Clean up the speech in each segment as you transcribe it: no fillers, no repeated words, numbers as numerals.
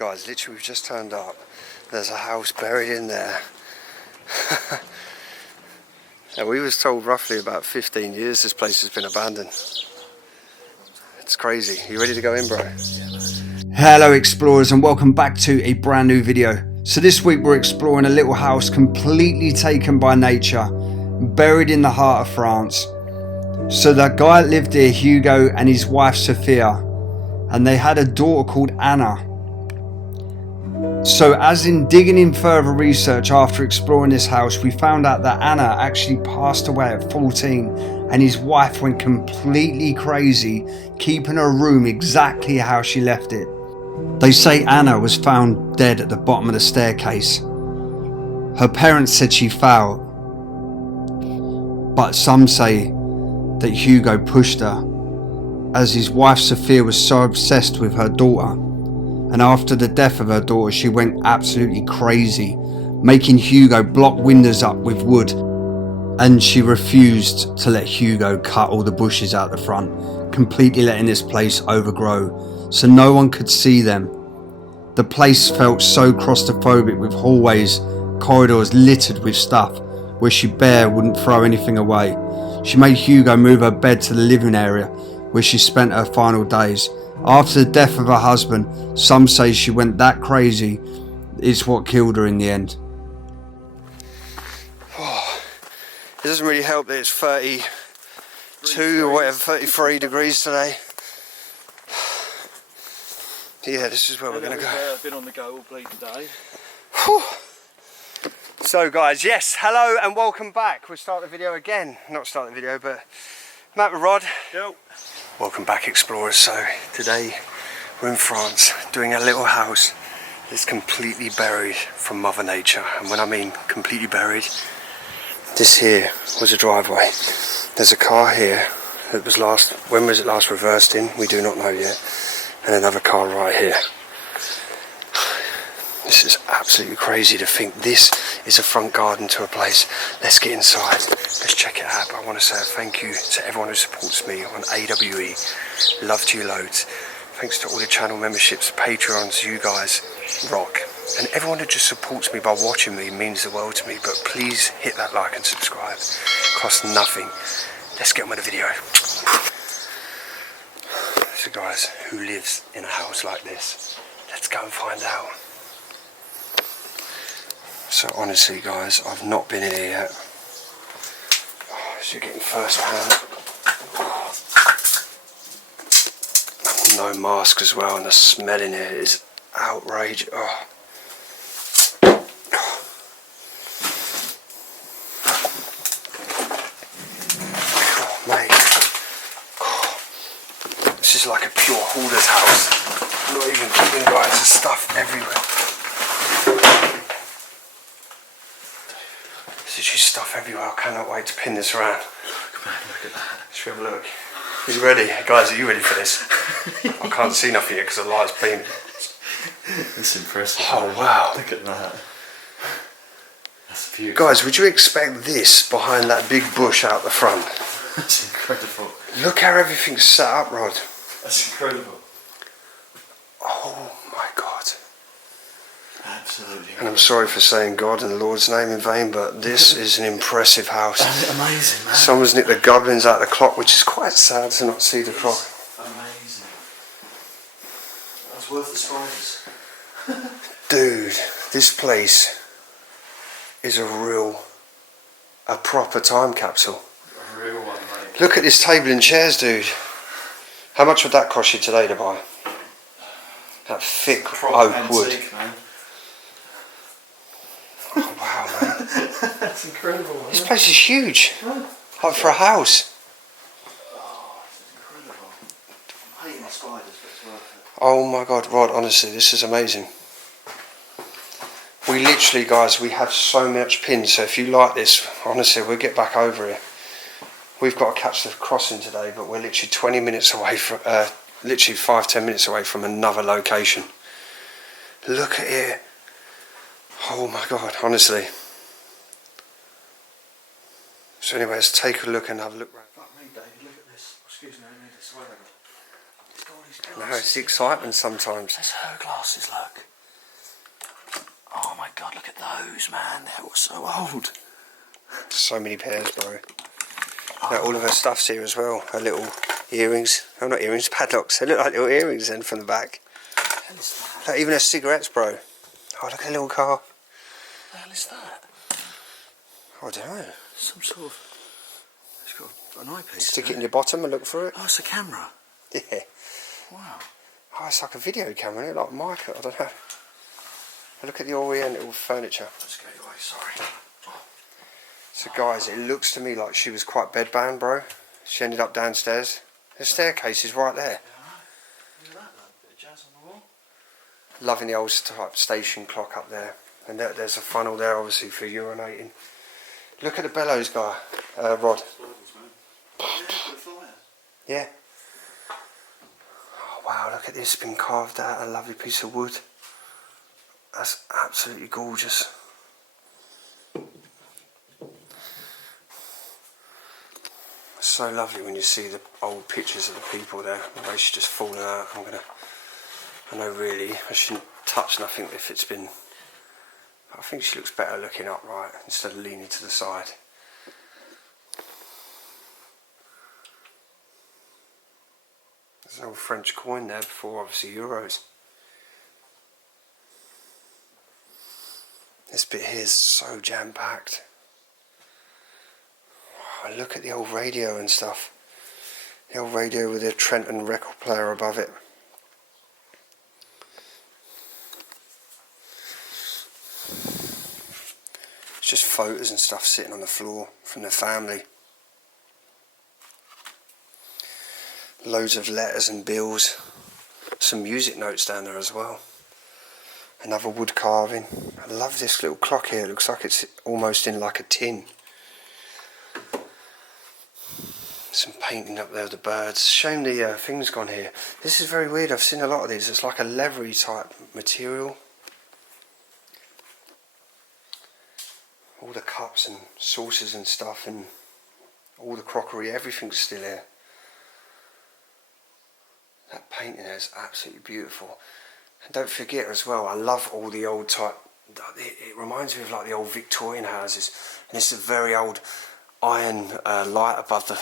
Guys, literally we've just turned up. There's a house buried in there. Now, we was told roughly about 15 years this place has been abandoned. It's crazy. You ready to go in, bro? Hello explorers, and welcome back to a brand new video. So this week we're exploring a little house completely taken by nature, buried in the heart of France. So that guy lived here, Hugo, and his wife Sophia, and they had a daughter called Anna. So as in digging in further research after exploring this house, we found out that Anna actually passed away at 14 and his wife went completely crazy, keeping her room exactly how she left it. They say Anna was found dead at the bottom of the staircase. Her parents said she fell, but some say that Hugo pushed her, as his wife Sophia was so obsessed with her daughter. And after the death of her daughter, she went absolutely crazy, making Hugo block windows up with wood. And she refused to let Hugo cut all the bushes out the front, completely letting this place overgrow so no one could see them. The place felt so claustrophobic, with hallways, corridors littered with stuff where she wouldn't throw anything away. She made Hugo move her bed to the living area where she spent her final days. After the death of her husband, some say she went that crazy, it's what killed her in the end. Oh, it doesn't really help that it's 32 or whatever, 33 degrees today. Yeah, this is where we're going to go. I've been on the go all bleeding day. Whew. So guys, yes, hello and welcome back. We'll start the video again. Not start the video, but Matt and Rod. Yo. Welcome back, explorers. So today we're in France doing a little house that's completely buried from Mother Nature. And when I mean completely buried, this here was a driveway. There's a car here that was when was it last reversed in? We do not know yet. And another car right here. This is absolutely crazy to think this is a front garden to a place. Let's get inside. Let's check it out. I want to say a thank you to everyone who supports me on AWE. Love to you loads. Thanks to all the channel memberships, Patreons, you guys rock. And everyone who just supports me by watching me means the world to me. But please hit that like and subscribe. It costs nothing. Let's get on with the video. So guys, who lives in a house like this? Let's go and find out. So honestly guys, I've not been in here yet. Oh, so you're getting first hand. No mask as well, and the smell in here is outrageous. Oh. Oh, mate. Oh. This is like a pure hoarder's house. I'm not even kidding guys, there's stuff everywhere. There's stuff everywhere. I cannot wait to pin this around. Come on, look at that. Let's have a look. Who's ready? Guys, are you ready for this? I can't see nothing yet because the light's beaming. That's impressive. Oh wow. Look at that. That's beautiful. Guys, would you expect this behind that big bush out the front? That's incredible. Look how everything's set up, Rod. That's incredible. Oh my God. Absolutely. And I'm sorry for saying God and the Lord's name in vain, but this is an impressive house. Amazing, man. Someone's nicked the goblins out of the clock, which is quite sad to not see the clock. Amazing. That's worth the spiders. Dude, this place is a proper time capsule. A real one, mate. Look at this table and chairs, dude. How much would that cost you today to buy? That thick oak wood. Antique, man. Oh wow, man. That's incredible, man. This place is huge. Like for a house. Oh, this is incredible. I hate my spiders, but it's worth it. Oh my God, Rod, honestly, this is amazing. We literally, guys, we have so much pins, so if you like this, honestly, we'll get back over here. We've got to catch the crossing today, but we're literally 20 minutes away from, literally 5-10 minutes away from another location. Look at it. Oh my God, honestly. So anyway, let's take a look and have a look around. Fuck me, David, look at this. Excuse me, I need this. No, it's the excitement sometimes. There's her glasses, look. Oh my god, look at those, man. They're all so old. So many pairs, bro. Now, all of her stuff's here as well. Her little earrings. Oh, not earrings, padlocks. They look like little earrings then from the back. What the hell is that? Like even her cigarettes, bro. Oh, look at the little car. What the hell is that? Oh, I don't know. Some sort of... It's got an eyepiece. Stick it in your bottom and look for it. Oh, it's a camera. Yeah. Wow. Oh, it's like a video camera, isn't it? Like a mic, I don't know. Look at the Oriental furniture. Let's go away, sorry. So guys, it looks to me like she was quite bedbound, bro. She ended up downstairs. The staircase is right there. Look at that, look. Bit of jazz on the wall. Loving the old type station clock up there. And there's a funnel there, obviously, for urinating. Look at the bellows guy, rod. Yeah. Oh, wow, look at this, been carved out, a lovely piece of wood. That's absolutely gorgeous. It's so lovely when you see the old pictures of the people there. The way she's just fallen out. I know really, I shouldn't touch nothing if it's been... I think she looks better looking upright instead of leaning to the side. There's an old French coin there before, obviously, euros. This bit here is so jam-packed. Oh, look at the old radio and stuff. The old radio with the Trenton record player above it. It's just photos and stuff sitting on the floor from the family. Loads of letters and bills. Some music notes down there as well. Another wood carving. I love this little clock here. It looks like it's almost in like a tin. Some painting up there of the birds. Shame the thing's gone here. This is very weird. I've seen a lot of these. It's like a leathery type material. All the cups and saucers and stuff and all the crockery, everything's still here. That painting there is absolutely beautiful. And don't forget as well, I love all the old type, it reminds me of like the old Victorian houses. And it's a very old iron light above the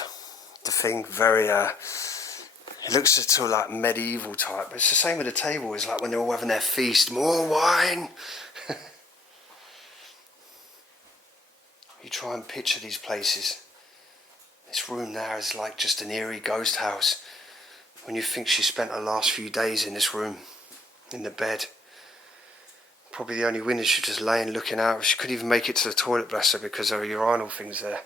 thing, very, it looks sort of like medieval type. But it's the same with the table, it's like when they're all having their feast, more wine. You try and picture these places. This room there is like just an eerie ghost house. When you think she spent her last few days in this room, in the bed. Probably the only window she was just laying looking out. She couldn't even make it to the toilet, bless her, because of her urinal things there.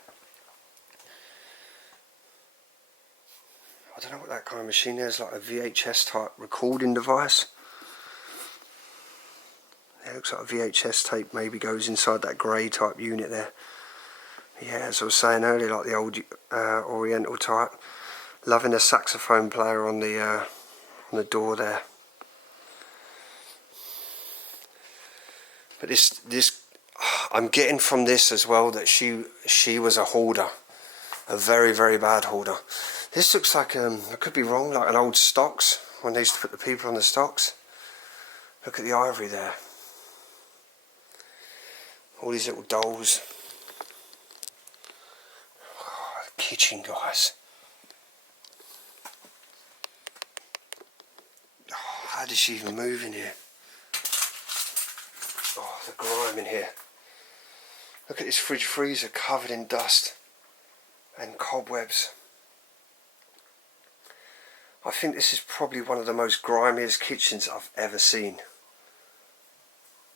I don't know what that kind of machine is, like a VHS type recording device. It looks like a VHS tape maybe goes inside that grey type unit there. Yeah, as I was saying earlier, like the old Oriental type. Loving a saxophone player on the door there. But this, I'm getting from this as well that she was a hoarder, a very, very bad hoarder. This looks like, I could be wrong, like an old stocks, when they used to put the people on the stocks. Look at the ivory there. All these little dolls. Oh, the kitchen, guys. Oh, how did she even move in here? Oh, the grime in here. Look at this fridge freezer covered in dust and cobwebs. I think this is probably one of the most grimiest kitchens I've ever seen.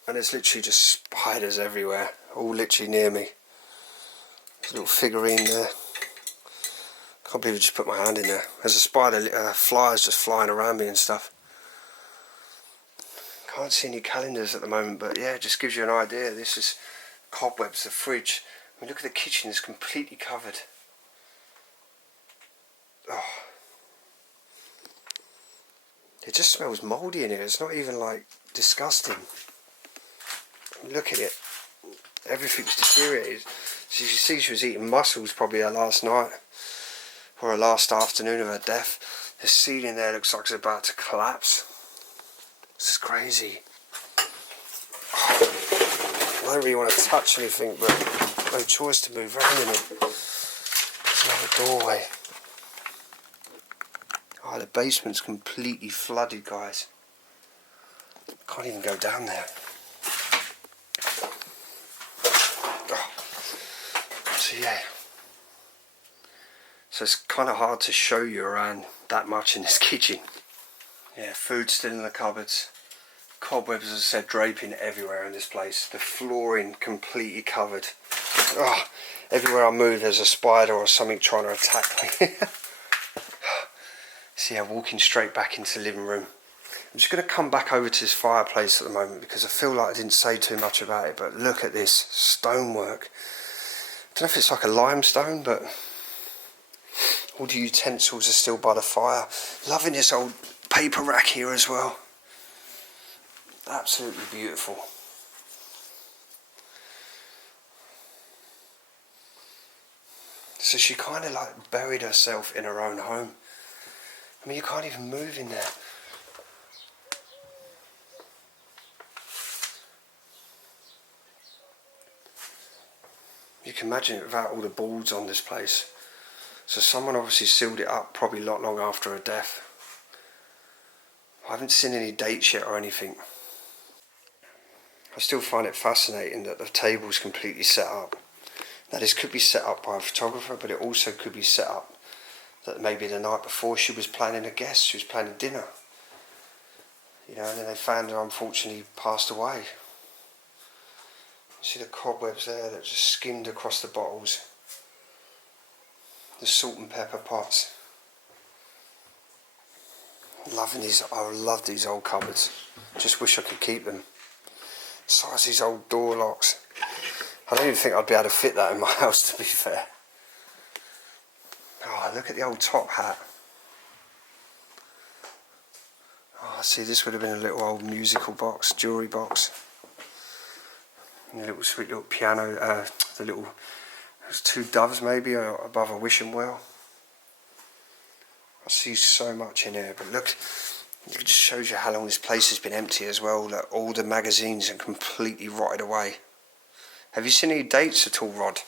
And there's literally just spiders everywhere, all literally near me. There's a little figurine there. Can't believe I just put my hand in there. There's a spider, flies just flying around me and stuff. Can't see any calendars at the moment, but yeah, it just gives you an idea. This is cobwebs, the fridge. I mean, look at the kitchen, it's completely covered. Oh. It just smells mouldy in here. It's not even like disgusting. Look at it. Everything's deteriorated. So you see she was eating mussels probably her last night. Or her last afternoon of her death. The ceiling there looks like it's about to collapse. This is crazy. I don't really want to touch anything, but no choice to move around in it. There's another doorway. Oh, the basement's completely flooded, guys. Can't even go down there. Oh. So yeah. So it's kind of hard to show you around that much in this kitchen. Yeah, food still in the cupboards. Cobwebs, as I said, draping everywhere in this place. The flooring completely covered. Oh, everywhere I move there's a spider or something trying to attack me. So yeah, walking straight back into the living room. I'm just going to come back over to this fireplace at the moment because I feel like I didn't say too much about it, but look at this stonework. I don't know if it's like a limestone, but all the utensils are still by the fire. Loving this old paper rack here as well. Absolutely beautiful. So she kind of like buried herself in her own home. I mean, you can't even move in there. You can imagine it without all the boards on this place. So someone obviously sealed it up probably not long after her death. I haven't seen any dates yet or anything. I still find it fascinating that the table's completely set up. Now this could be set up by a photographer, but it also could be set up that maybe the night before she was planning a guest, she was planning dinner. You know, and then they found her unfortunately passed away. You see the cobwebs there that just skimmed across the bottles. The salt and pepper pots. Loving these, I love these old cupboards. Just wish I could keep them. Size these old door locks. I don't even think I'd be able to fit that in my house, to be fair. Oh, look at the old top hat. Oh, see, this would have been a little old musical box, jewellery box. And a little sweet little piano, there's two doves maybe above a wishing well. I see so much in here, but look, it just shows you how long this place has been empty as well. That all the magazines are completely rotted away. Have you seen any dates at all, Rod?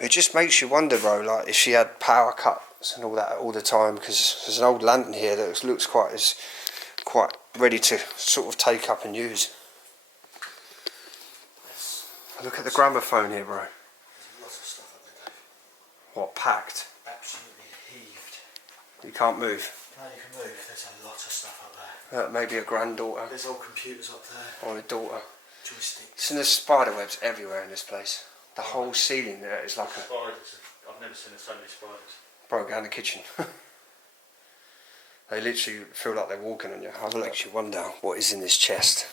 It just makes you wonder, bro, like if she had power cuts and all that all the time, because there's an old lantern here that looks quite ready to sort of take up and use. Look at the gramophone here, bro. There's lots of stuff up there, Dave. What, packed? Absolutely heaved. You can't move? No, you can move. There's a lot of stuff up there. Maybe a granddaughter. There's old computers up there. Or a daughter. Joysticks. And there's spider webs everywhere in this place. The whole ceiling there is like a... Spiders. I've never seen so many spiders. Bro, go in the kitchen. They literally feel like they're walking on you. I makes you wonder what is in this chest.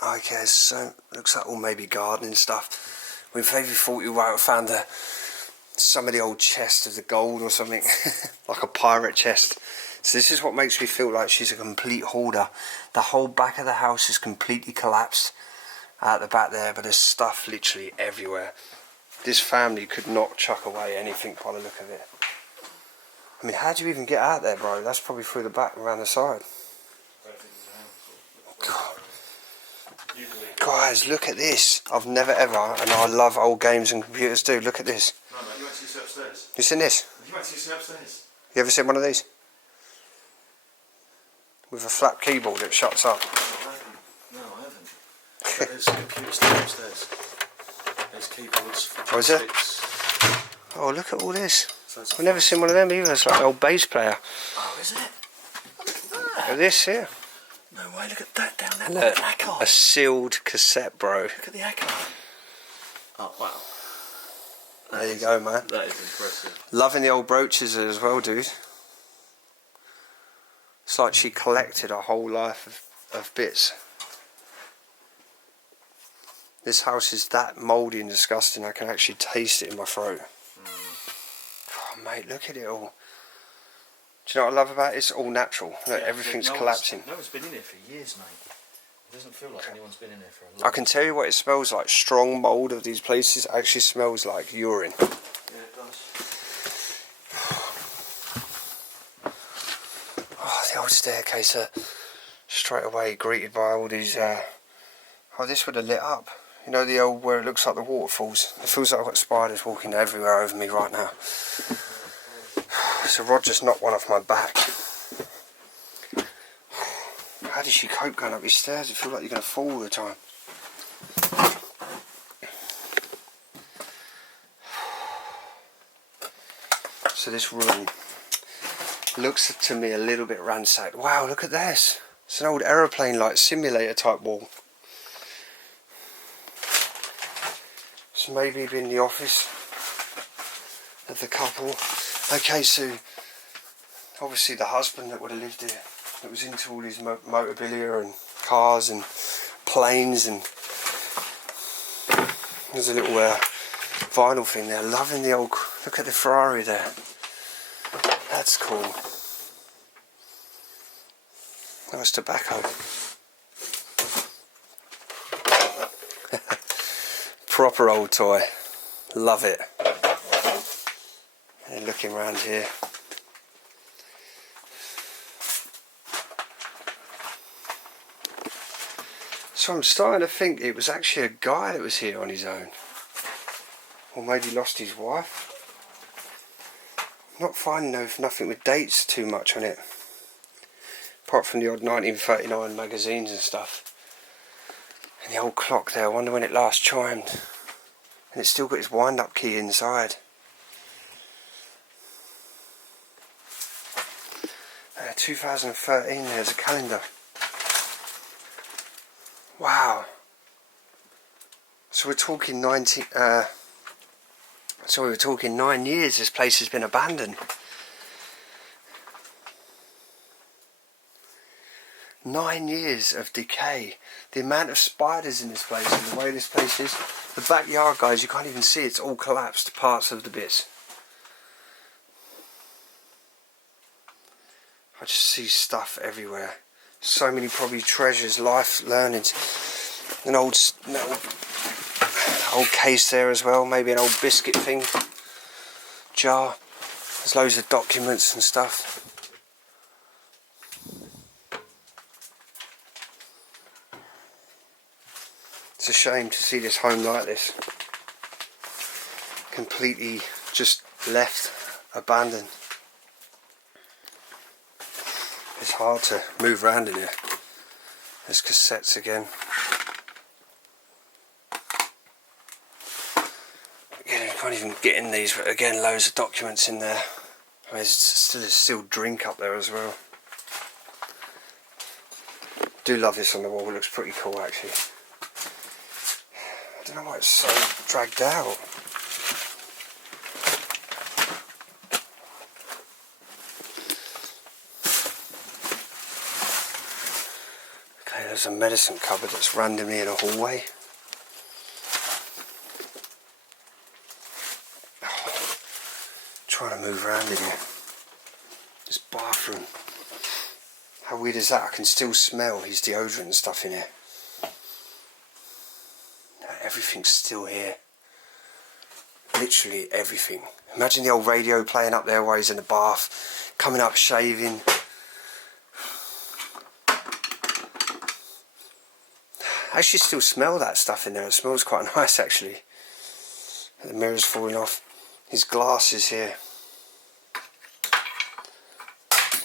Okay, so looks like all maybe gardening stuff. We've maybe thought you might have found some of the old chest of the gold or something, like a pirate chest. So this is what makes me feel like she's a complete hoarder. The whole back of the house is completely collapsed out the back there, but there's stuff literally everywhere. This family could not chuck away anything by the look of it. I mean, how do you even get out there, bro? That's probably through the back and around the side. God. Guys, look at this. I've never ever, and I love old games and computers too. Look at this. No, mate, you actually sit upstairs. You seen this? You actually sit upstairs. You ever seen one of these? With a flat keyboard that shuts up. No, I haven't. But there's computers still upstairs. There's keyboards. Oh, is there? Oh, look at all this. I've never seen one of them either. It's like an old bass player. Oh, is it? Oh, look at that. Look at this here. No way, look at that down there. Look, The archive. a sealed cassette, bro. Look at the archive. Oh, wow. There you go, man. That is impressive. Loving the old brooches as well, dude. It's like she collected a whole life of bits. This house is that mouldy and disgusting, I can actually taste it in my throat. Oh, mate, look at it all. Do you know what I love about it? It's all natural. Look, everything's collapsing. No one's been in here for years, mate. It doesn't feel like anyone's been in here for a long time. I can tell you what it smells like. Strong mould of these places actually smells like urine. Yeah, it does. staircase straight away greeted by all these oh, this would have lit up, you know, the old where it looks like the waterfalls. It feels like I've got spiders walking everywhere over me right now. So Rod just knocked one off my back. How does she cope going up these stairs? It feels like you're going to fall all the time. So this room looks to me a little bit ransacked. Wow, look at this. It's an old aeroplane like simulator type wall. So maybe been the office of the couple. Okay, so obviously the husband that would have lived here, that was into all these motorabilia and cars and planes, and there's a little vinyl thing there. Loving the old, look at the Ferrari there. That's cool. That was tobacco. Proper old toy. Love it. And looking around here. So I'm starting to think it was actually a guy that was here on his own. Or maybe lost his wife. Not finding nothing with dates too much on it, apart from the odd 1939 magazines and stuff. And the old clock there, I wonder when it last chimed. And it's still got its wind-up key inside. 2013, there's a calendar. Wow. So we're talking 9 years this place has been abandoned. 9 years of decay. The amount of spiders in this place and the way this place is. The backyard, guys, you can't even see, it's all collapsed, parts of the bits. I just see stuff everywhere. So many probably treasures, life learnings. An old case there as well, maybe an old biscuit thing, jar. There's loads of documents and stuff. It's a shame to see this home like this, completely just left, abandoned. It's hard to move around in here. There's cassettes again. Again, I can't even get in these, but again, loads of documents in there. There's still a sealed drink up there as well. Do love this on the wall, it looks pretty cool actually. I don't know why it's so dragged out. Okay, there's a medicine cupboard that's randomly in a hallway. Trying to move around in here. This bathroom. How weird is that? I can still smell his deodorant and stuff in here. Everything's still here. Literally everything. Imagine the old radio playing up there while he's in the bath, coming up shaving. I actually still smell that stuff in there. It smells quite nice actually. The mirror's falling off. His glasses here.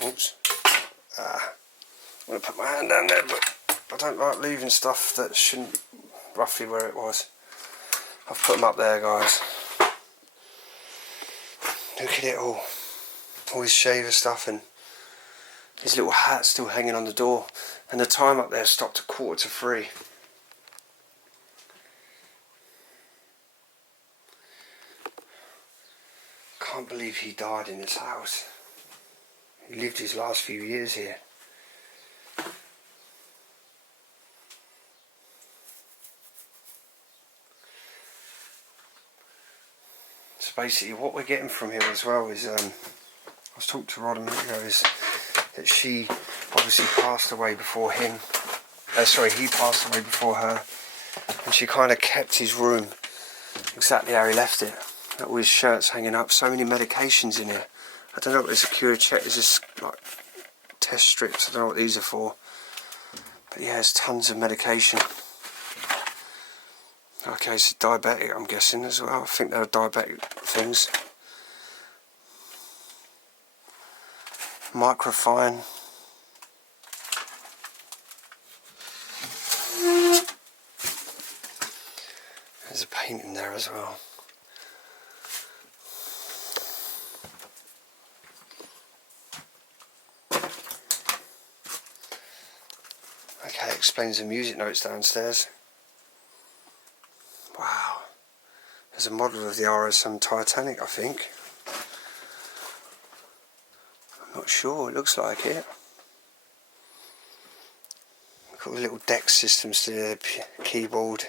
Oops. I'm going to put my hand down there, but I don't like leaving stuff that shouldn't roughly where it was. I've put them up there, guys. Look at it all. All his shaver stuff and his little hat still hanging on the door. And the time up there stopped at 2:45. Can't believe he died in this house. He lived his last few years here. So basically what we're getting from here as well is, I was talking to Rod a minute ago, is that she obviously passed away before him. He passed away before her. And she kind of kept his room exactly how he left it. All his shirts hanging up, so many medications in here. I don't know if it's a cure check, there's just like test strips. I don't know what these are for. But yeah, there's tons of medication. Okay, so diabetic, I'm guessing as well. I think they're diabetic things. Microfine. There's a painting there as well. Okay, explains the music notes downstairs. Wow. There's a model of the RSM Titanic, I think. I'm not sure, it looks like it. Got the little deck systems to the keyboard.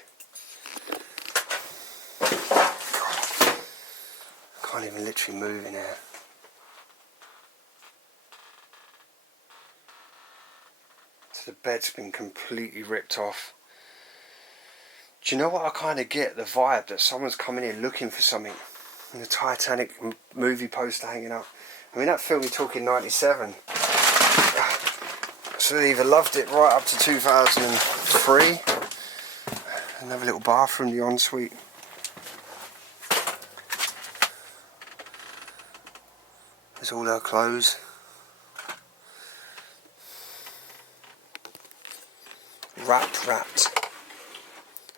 Can't even literally move in here. So the bed's been completely ripped off. Do you know what I kind of get? The vibe that someone's coming here looking for something. And the Titanic movie poster hanging up. I mean, that film, you're talking 97. So they either loved it right up to 2003. Another little bathroom, the ensuite. There's all her clothes. Wrapped.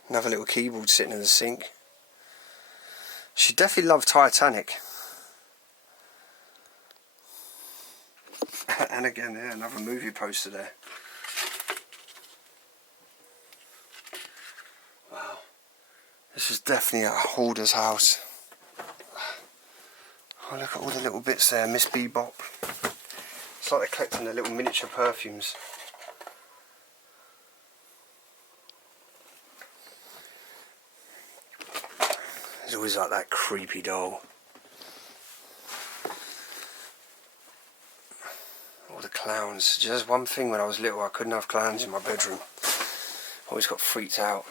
Another little keyboard sitting in the sink. She definitely loved Titanic. And again, yeah, another movie poster there. Wow. This is definitely a hoarder's house. Oh, look at all the little bits there, Miss Bebop. It's like they're collecting their little miniature perfumes. There's always like that creepy doll. All the clowns. Just one thing, when I was little I couldn't have clowns in my bedroom. Always got freaked out.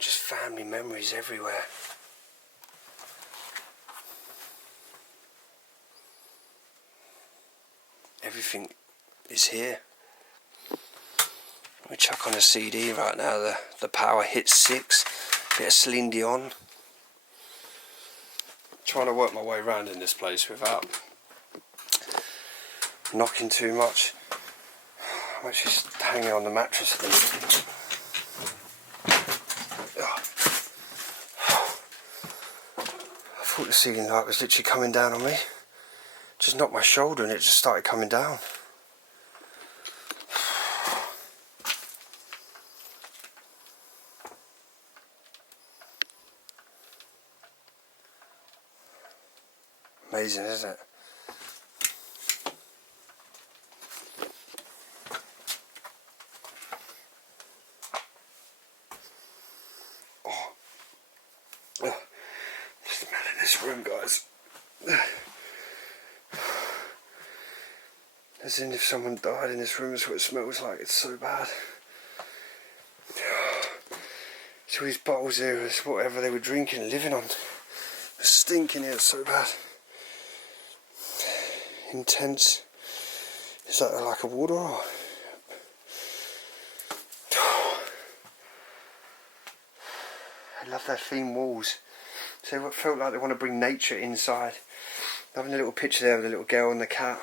Just family memories everywhere. Everything is here. Let me chuck on a CD right now. The Power Hit 6. Bit of Celine Dion. Trying to work my way around in this place without knocking too much. I'm actually just hanging on the mattress at the moment. I thought the ceiling light was literally coming down on me. Just knocked my shoulder and it just started coming down. Amazing, isn't it? Just smell in this room, guys. As in if someone died in this room, is what it smells like. It's so bad. So these bottles here is whatever they were drinking and living on. The stink in here is so bad. Intense. Is that like a water? Or? I love their theme walls. So what felt like they want to bring nature inside. Having a little picture there of the little girl and the cat.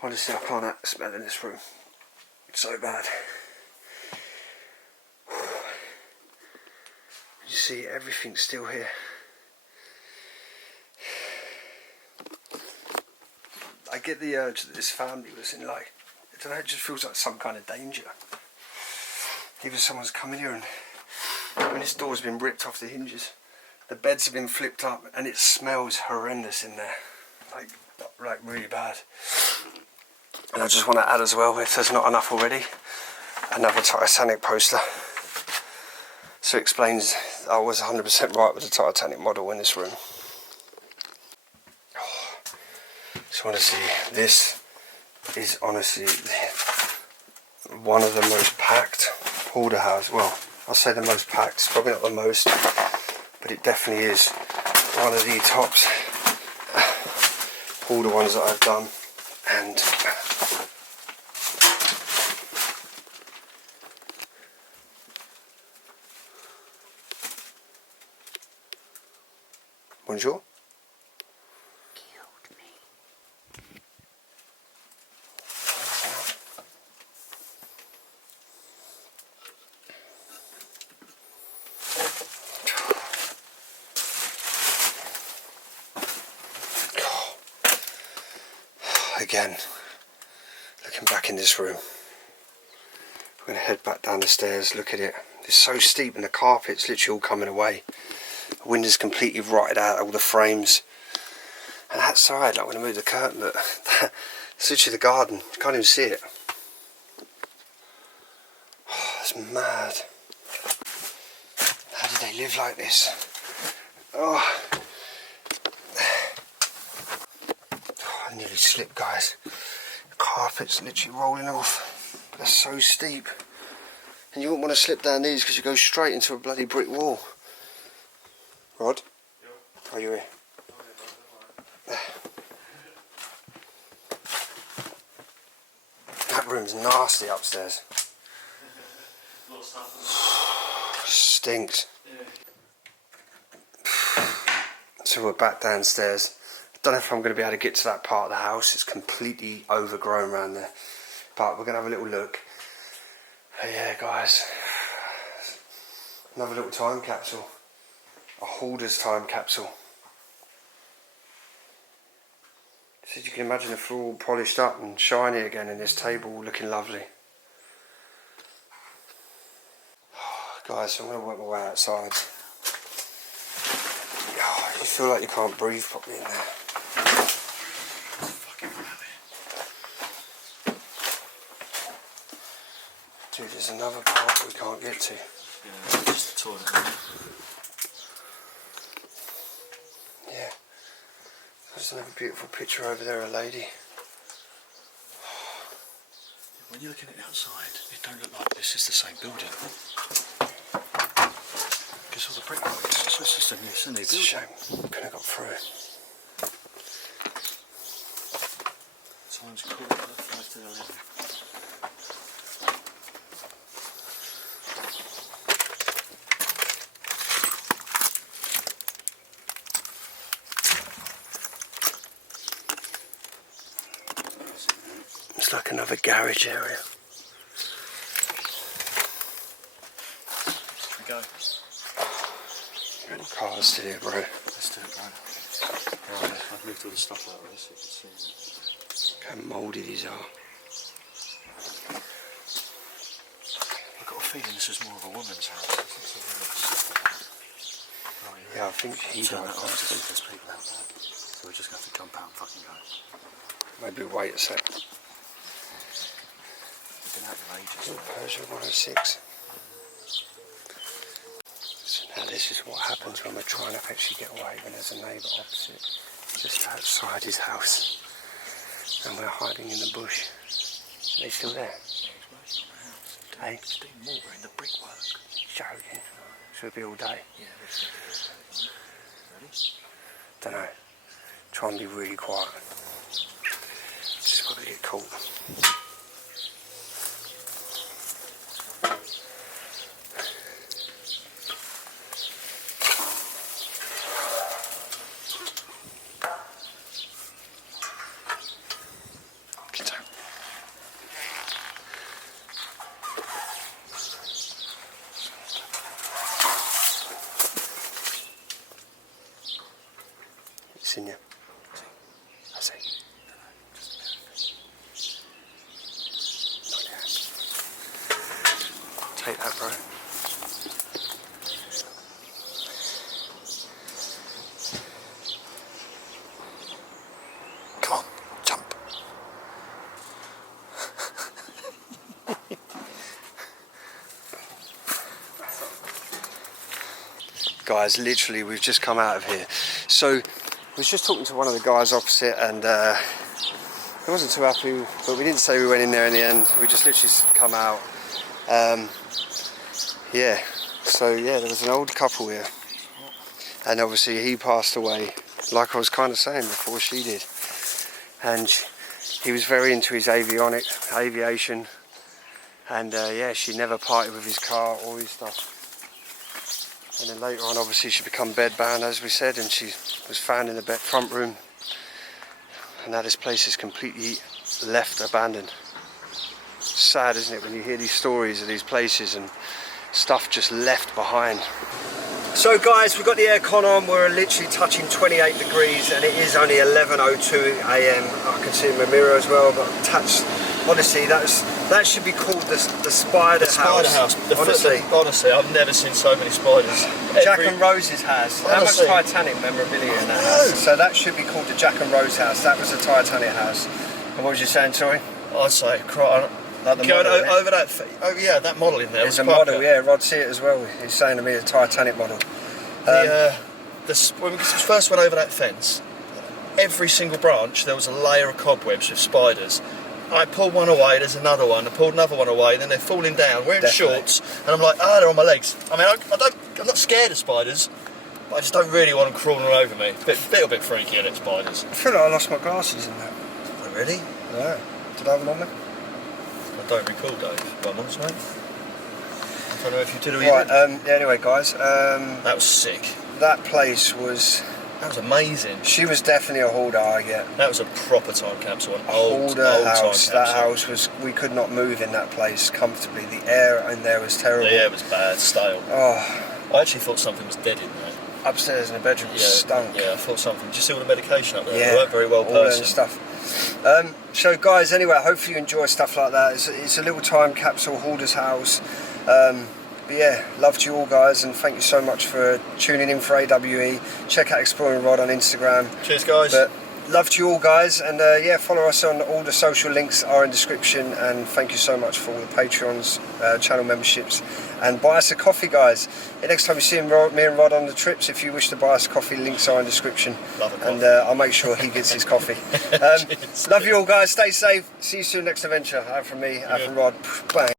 Honestly, I can't smell in this room. It's so bad. You see, everything's still here. I get the urge that this family was in, like, I don't know, it just feels like some kind of danger. Either someone's come in here and when this door's been ripped off the hinges, the beds have been flipped up and it smells horrendous in there. Like really bad. And I just want to add as well, if there's not enough already, another Titanic poster. So it explains I was 100% right with the Titanic model in this room. Just want to see, this is honestly one of the most packed hoarder houses. Well, I'll say the most packed, it's probably not the most, but it definitely is. one of the tops, pull the ones that I've done, and bonjour. Killed me. Again, looking back in this room, we're going to head back down the stairs. Look at it, it's so steep and the carpet's literally all coming away. The window's completely rotted out, all the frames. And outside, like when I move the curtain, look, it's literally the garden, you can't even see it. Oh, it's mad. How did they live like this? Oh, I nearly slipped, guys. The carpet's literally rolling off. They're so steep. And you wouldn't want to slip down these because you go straight into a bloody brick wall. Rod? Are you here? That room's nasty upstairs. Stinks. So we're back downstairs. I don't know if I'm going to be able to get to that part of the house. It's completely overgrown around there. But we're going to have a little look. But yeah, guys. Another little time capsule. A hoarder's time capsule. So you can imagine the floor all polished up and shiny again, and this table looking lovely. Oh, guys, so I'm going to work my way outside. Oh, you feel like you can't breathe properly in there. Dude, there's another part we can't get to. Yeah, just the toilet, isn't it? Yeah. There's another beautiful picture over there, a lady. When you're looking at the outside, it don't look like this is the same building. Because all the brickwork is just a new building. It's a shame. Couldn't have got through. Time's cool, 5 to 11. It's like another garage area. We go. The car's still here, bro. Let's do it, bro. Right, I've moved all the stuff out of this so you can see it. Look how mouldy these are. I've got a feeling this is more of a woman's house. It's a woman's stuff. Right, Yeah, I think he turn died that off first. because there's people out there. So we're just going to have to jump out and fucking go. Maybe wait a sec. We've been out for ages. Persia 106. So now this is what happens when we're trying to actually get away when there's a neighbour opposite, just outside his house. And we're hiding in the bush. Are they still there? Hey? It's doing more in the brickwork. Joking. Should it be all day? Yeah, this is ready? Don't know. Try and be really quiet. Just got to get caught. Get down. It's in you. I see. Not yet. Take that, bro. Come on, jump. Guys, literally, we've just come out of here. So, I was just talking to one of the guys opposite, and he wasn't too happy, but we didn't say we went in there in the end. We just literally come out. Yeah, so yeah, there was an old couple here. and obviously he passed away, like I was kind of saying before, she did. And he was very into his aviation, and yeah, she never parted with his car or his stuff. And then later on, obviously, she became bedbound, as we said, and she was found in the front room. And now this place is completely left abandoned. Sad, isn't it, when you hear these stories of these places and stuff just left behind. So guys, we've got the aircon on, we're literally touching 28 degrees and it is only 11:02 AM. I can see in my mirror as well, but honestly, that should be called the spider house. Spider house. Honestly, I've never seen so many spiders. Jack and Rose's house. How much Titanic memorabilia in that house? So that should be called the Jack and Rose house. That was the Titanic house. And what was you saying, sorry? I'd say, like the going model, over that. Oh yeah, that model in there. There's a model, yeah. Rod see it as well. He's saying to me the Titanic model. When we first went over that fence, every single branch there was a layer of cobwebs with spiders. I pulled one away, there's another one. I pulled another one away, then they're falling down. We're in shorts, and I'm like, they're on my legs. I mean, I'm not scared of spiders, but I just don't really want them crawling all over me. Little bit freaky, isn't it, spiders? I feel like I lost my glasses in that. Oh, really? No. Did I have them on there? I don't recall, Dave. If I'm honest, mate. I don't know if you did or you didn't. Yeah, anyway, guys. That was sick. That place was... That was amazing. She was definitely a hoarder, I get. That was a proper time capsule. An old house. Time that capsule. house was... We could not move in that place comfortably. The air in there was terrible. The air was bad, stale. Oh. I actually thought something was dead in there. Upstairs in the bedroom stunk. Yeah, I thought something. Did you see all the medication up there? Yeah. They weren't very well all personed. Stuff. So guys, anyway, hopefully you enjoy stuff like that. It's a little time capsule, hoarder's house. But yeah, love to you all, guys, and thank you so much for tuning in for AWE. Check out Exploring Rod on Instagram. Cheers, guys. But love to you all, guys, and yeah, follow us on all the social links are in description, and thank you so much for all the Patreons, channel memberships, and buy us a coffee, guys. The next time you see me and Rod on the trips, if you wish to buy us a coffee, links are in description. Love a coffee. And I'll make sure he gets his coffee. Love you all, guys. Stay safe. See you soon next adventure. Out from me, out from Rod. Bang.